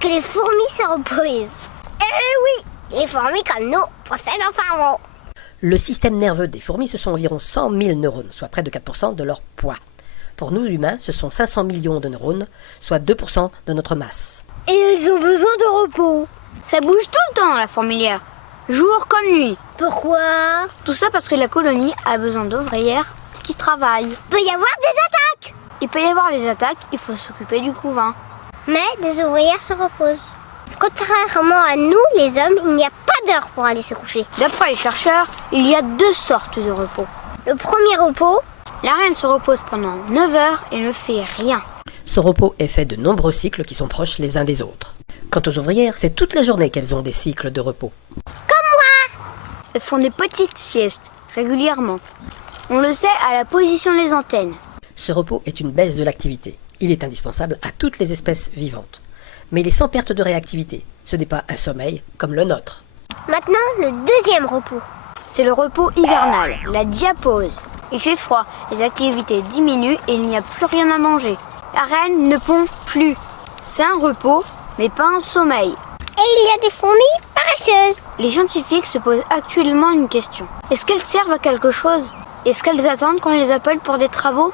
que les fourmis se reposent. Eh oui, les fourmis comme nous possèdent un cerveau. Le système nerveux des fourmis, ce sont environ 100 000 neurones, soit près de 4% de leur poids. Pour nous, humains, ce sont 500 millions de neurones, soit 2% de notre masse. Et elles ont besoin de repos. Ça bouge tout le temps dans la fourmilière, jour comme nuit. Pourquoi? Tout ça parce que la colonie a besoin d'ouvrières qui travaillent. Il peut y avoir des attaques. Il peut y avoir des attaques, il faut s'occuper du couvain. Mais des ouvrières se reposent. Contrairement à nous, les hommes, il n'y a pas d'heure pour aller se coucher. D'après les chercheurs, il y a 2 sortes de repos. Le premier repos, La reine se repose pendant 9 heures et ne fait rien. Ce repos est fait de nombreux cycles qui sont proches les uns des autres. Quant aux ouvrières, c'est toute la journée qu'elles ont des cycles de repos. Elles font des petites siestes régulièrement. On le sait à la position des antennes. Ce repos est une baisse de l'activité. Il est indispensable à toutes les espèces vivantes. Mais il est sans perte de réactivité. Ce n'est pas un sommeil comme le nôtre. maintenant le deuxième repos. C'est le repos hivernal, la diapause. Il fait froid, les activités diminuent et il n'y a plus rien à manger. La reine ne pond plus. C'est un repos, mais pas un sommeil. Et il y a des fourmis paresseuses. Les scientifiques se posent actuellement une question. Est-ce qu'elles servent à quelque chose? Est-ce qu'elles attendent qu'on les appelle pour des travaux?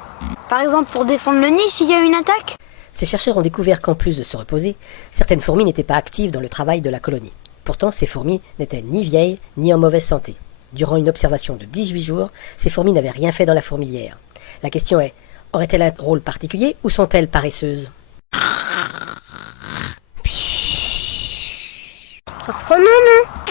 Par exemple pour défendre le nid s'il y a une attaque? Ces chercheurs ont découvert qu'en plus de se reposer, certaines fourmis n'étaient pas actives dans le travail de la colonie. Pourtant, ces fourmis n'étaient ni vieilles ni en mauvaise santé. Durant une observation de 18 jours, ces fourmis n'avaient rien fait dans la fourmilière. La question est, auraient-elles un rôle particulier ou sont-elles paresseuses? Reprenons-nous.